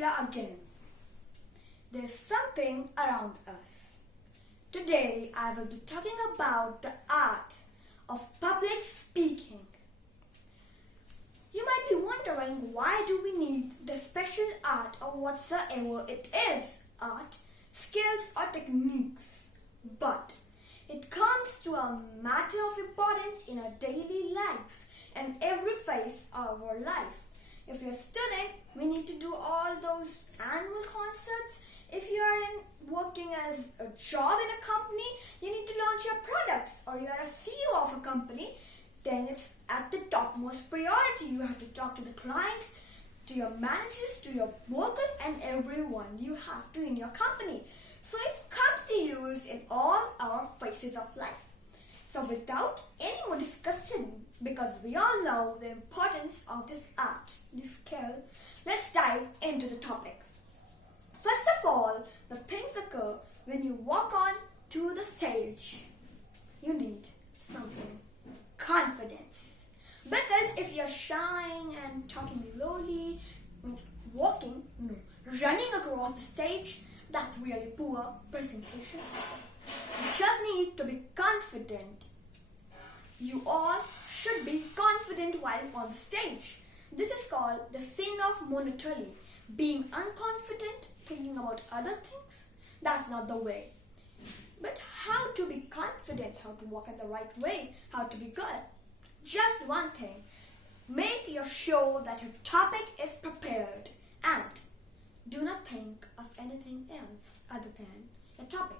Shukla again. There's something around us. Today I will be talking about the art of public speaking. You might be wondering, why do we need the special art or whatsoever it is, art, skills or techniques? But it comes to a matter of importance in our daily lives and every phase of our life. If you're a student, we need to do all those annual concerts. If you are working as a job in a company, you need to launch your products, or you are a CEO of a company, then it's at the topmost priority. You have to talk to the clients, to your managers, to your workers and everyone you have to in your company. So it comes to use in all our phases of life. So without any more discussion, because we all know the importance of this art, this skill, let's dive into the topic. First of all, the things occur when you walk on to the stage. You need something. Confidence. Because if you're shying and talking lowly, running across the stage, that's really poor presentation. You just need to be confident. You all should be confident while on the stage. This is called the sin of monotony. Being unconfident, thinking about other things, that's not the way. But how to be confident, how to walk in the right way, how to be good? Just one thing. Make sure that your topic is prepared and do not think of anything else other than your topic.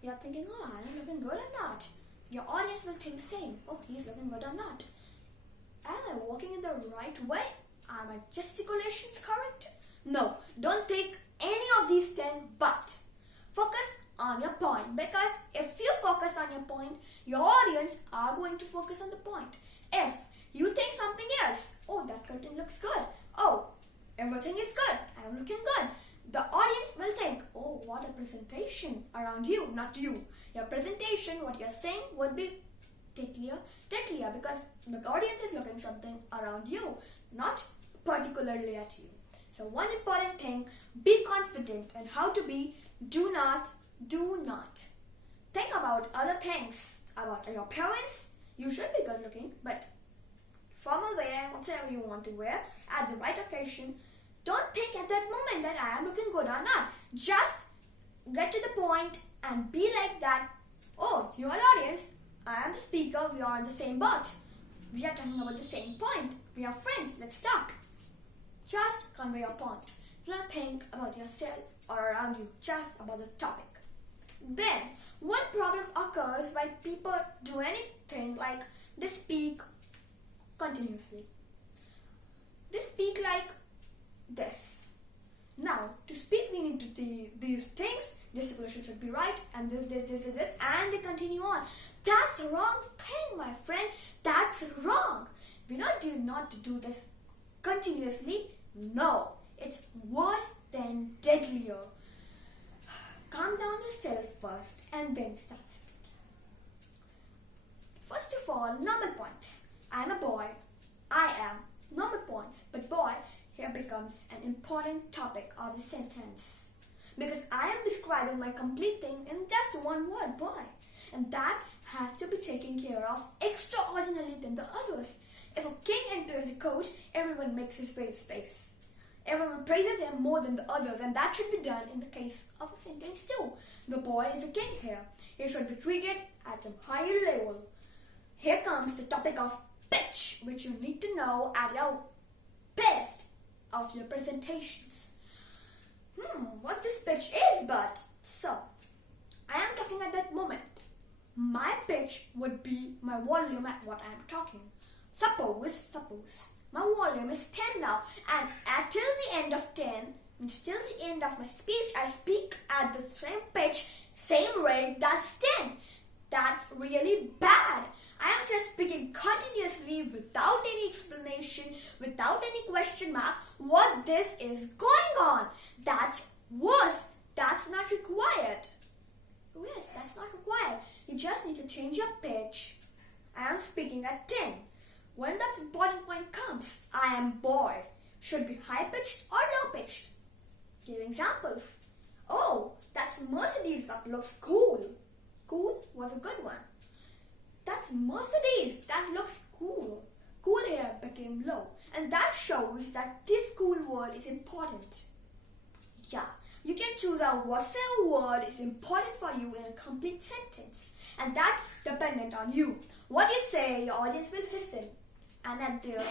You're thinking, oh, am I looking good or not? Your audience will think the same. Oh, he's looking good or not? Am I walking in the right way? Are my gesticulations correct? No, don't think any of these things, but focus on your point, because if you focus on your point, your audience are going to focus on the point. If you think something else, oh, that curtain looks good, oh, everything is good, I am looking good, the audience will think, oh, what a presentation around you, not you. Your presentation, what you're saying would be deadlier, because the audience is looking something around you, not particularly at you. So one important thing, be confident, and how to be, do not think about other things, about your appearance. You should be good looking, but formal wear, whatever you want to wear, at the right occasion, don't think at that moment that I am looking good or not. Just get to the point and be like that. Oh, you are the audience, I am the speaker, we are on the same boat. We are talking about the same point. We are friends, let's talk. Just convey your points. Do not think about yourself or around you, just about the topic. Then, one problem occurs when people do anything like they speak continuously. They speak like this. Now, to speak we need to do these things, gesticulation should be right, and this, and they continue on. That's the wrong thing, my friend. That's wrong. We not to do this continuously. No, it's worse than deadlier. Calm down yourself first and then start speaking. First of all, normal points. I am a boy. I am. Normal points. But boy here becomes an important topic of the sentence, because I am describing my complete thing in just one word, boy. And that has to be taken care of extraordinarily than the others. If a king enters a coach, everyone makes his face. Everyone praises him more than the others, and that should be done in the case of a sentence too. The boy is a king here. He should be treated at a higher level. Here comes the topic of pitch, which you need to know at your best of your presentations. What this pitch is, but so I am talking at that moment. My pitch would be my volume at what I am talking. Suppose my volume is 10 now, and till the end of 10, means till the end of my speech, I speak at the same pitch, same rate, that's 10. That's really bad. I am just speaking continuously without any explanation, without any question mark, what this is going on. That's worse. That's not required. Yes, that's not required. You just need to change your pitch. I am speaking at 10. When that important point comes, I am bored. Should be high pitched or low pitched. Give examples. Oh, that's Mercedes that looks cool. Cool was a good one. That's Mercedes that looks cool. Cool here became low, and that shows that this cool word is important. Yeah, you can choose out whatever word is important for you in a complete sentence, and that's dependent on you. What you say, your audience will listen, and at their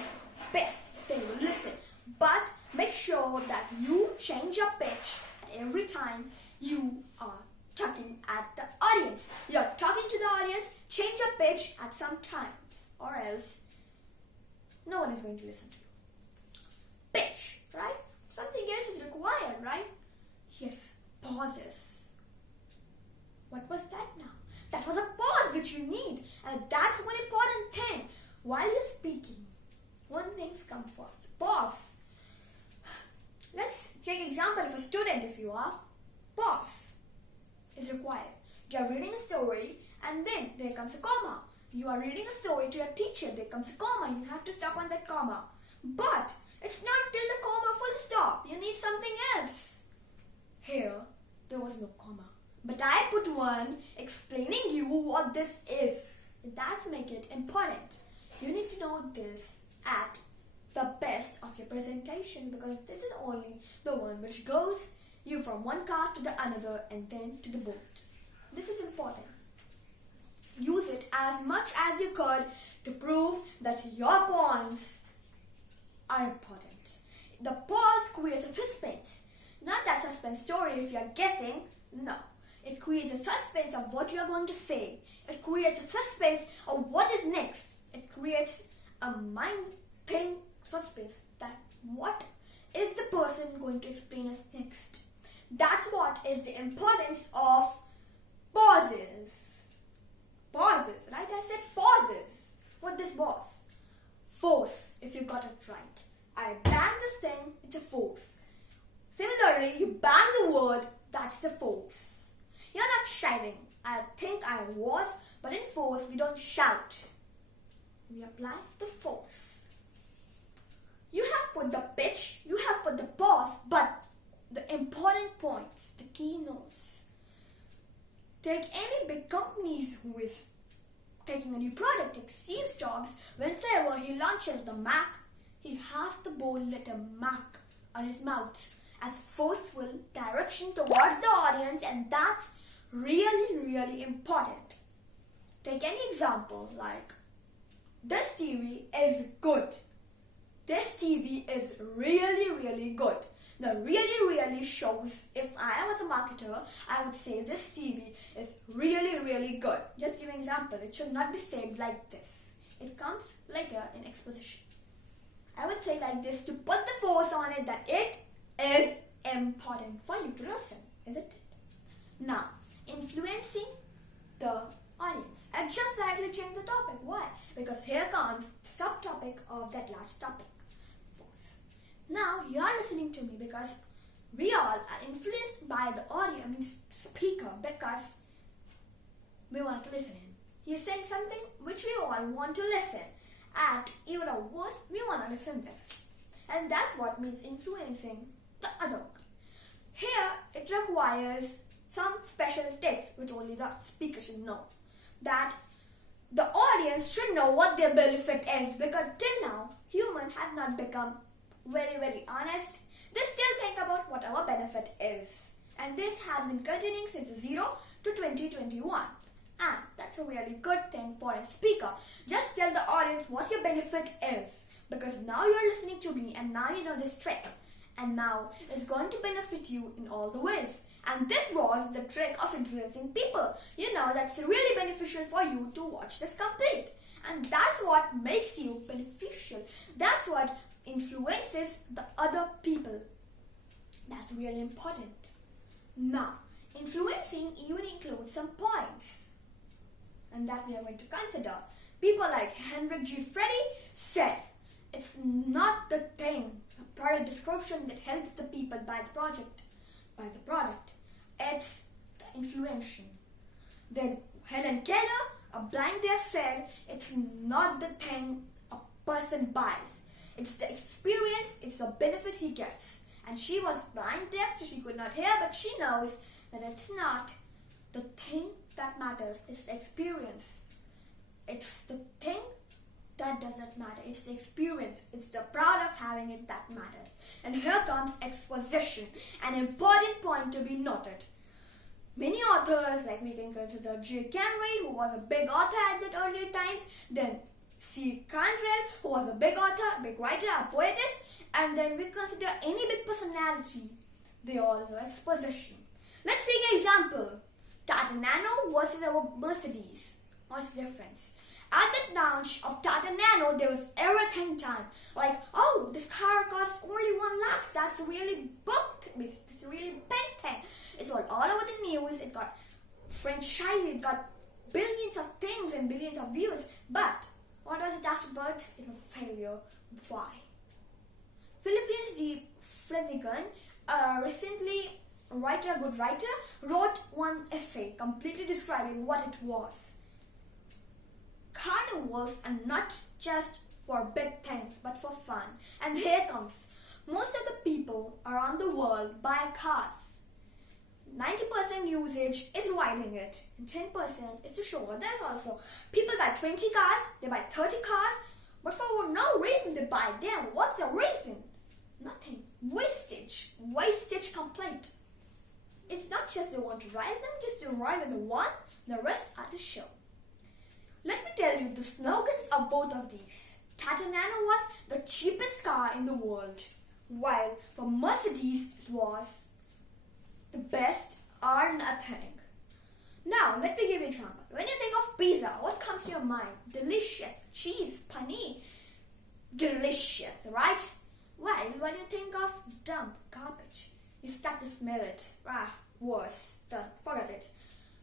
best, they will listen. But make sure that you change your pitch at every time you are talking at the audience. You're talking to the audience, change your pitch at some times, or else no one is going to listen to you. Pitch, right? Something else is required, right? Yes, pauses. What was that now? That was a pause which you need, and that's one important thing. While you're speaking, one thing comes first. Pause. Let's take an example of a student if you are. Pause is required. You are reading a story and then there comes a comma. You are reading a story to your teacher, there comes a comma. You have to stop on that comma. But it's not till the comma full stop. You need something else. Here, there was no comma. But I put one explaining you what this is. That's make it important. You need to know this at the best of your presentation, because this is only the one which goes you from one card to the another and then to the board. This is important. Use it as much as you could to prove that your points are important. The pause creates a suspense. Not that suspense story if you are guessing. No. It creates a suspense of what you are going to say. It creates a suspense of what is next. It creates a mind thing suspense that what is the person going to explain us next. That's what is the importance of pauses. Pauses, right? I said pauses. What this was? Force, if you got it right. I bang this thing, it's a force. Similarly, you bang the word, that's the force. You're not shouting. I think I was, but in force, we don't shout. We apply the force. You have put the pitch, you have put the pause, but the important points, the keynotes. Take any big companies who is taking a new product, like Steve Jobs, whenever he launches the Mac, he has the bold letter Mac on his mouth as forceful direction towards the audience, and that's really, really important. Take any example like this TV is good. This TV is really, really good. The really, really shows, if I was a marketer, I would say this TV is really, really good. Just give an example. It should not be said like this. It comes later in exposition. I would say like this to put the force on it that it is important for you to listen, isn't it? Now, influencing the audience. I just slightly changed the topic. Why? Because here comes the subtopic of that last topic. Force. Now, you are listening to me because we all are influenced by the audio, speaker, because we want to listen him. He is saying something which we all want to listen. And even or worse, we want to listen this. And that's what means influencing the other one. Here, it requires some special tips which only the speaker should know. That the audience should know what their benefit is, because till now, human has not become very, very honest. They still think about what our benefit is. And this has been continuing since 0 to 2021. And that's a really good thing for a speaker. Just tell the audience what your benefit is. Because now you're listening to me and now you know this trick. And now it's going to benefit you in all the ways. And this was the trick of influencing people. You know that's really beneficial for you to watch this complete. And that's what makes you beneficial. That's what influences the other people. That's really important. Now, influencing even includes some points. And that we are going to consider. People like Henrik G. Freddy said, it's not the thing, the product description that helps the people buy the product. It's the influential. Then Helen Keller, a blind test, said, it's not the thing a person buys. It's the experience, it's the benefit he gets. And she was blind deaf, so she could not hear, but she knows that it's not the thing that matters, it's the experience. It's the thing that doesn't matter, it's the experience, it's the proud of having it that matters. And here comes exposition, an important point to be noted. Many authors, like we can go to the J. Canry, who was a big author at that earlier times, then C. Cantrell, who was a big author, big writer, a poetess, and then we consider any big personality, they all know exposition. Let's take an example. Tata Nano versus our Mercedes. What's the difference? At the launch of Tata Nano, there was everything done. Like, oh, this car costs only 1 lakh. That's a really it's a really big thing. It's all over the news. It got franchise. It got billions of things and billions of views. But what was it afterwards? It was a failure. Why? Philippines D. Flanagan, recently a good writer, wrote one essay completely describing what it was. Carnivals are not just for big things, but for fun. And here comes. Most of the people around the world buy cars. 90% usage is riding it, and 10% is to show. There's also people buy 20 cars, they buy 30 cars, but for no reason they buy them. What's the reason? Nothing. Wastage complete. It's not just they want to ride them, just to ride with the one, the rest are to show. Let me tell you the slogans of both of these. Tata Nano was the cheapest car in the world, while for Mercedes it was the best or nothing. Now, let me give you an example. When you think of pizza, what comes to your mind? Delicious. Cheese, paneer. Delicious, right? While when you think of dump, garbage, you start to smell it. Worse. Done. Forget it.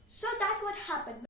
So that's what happened.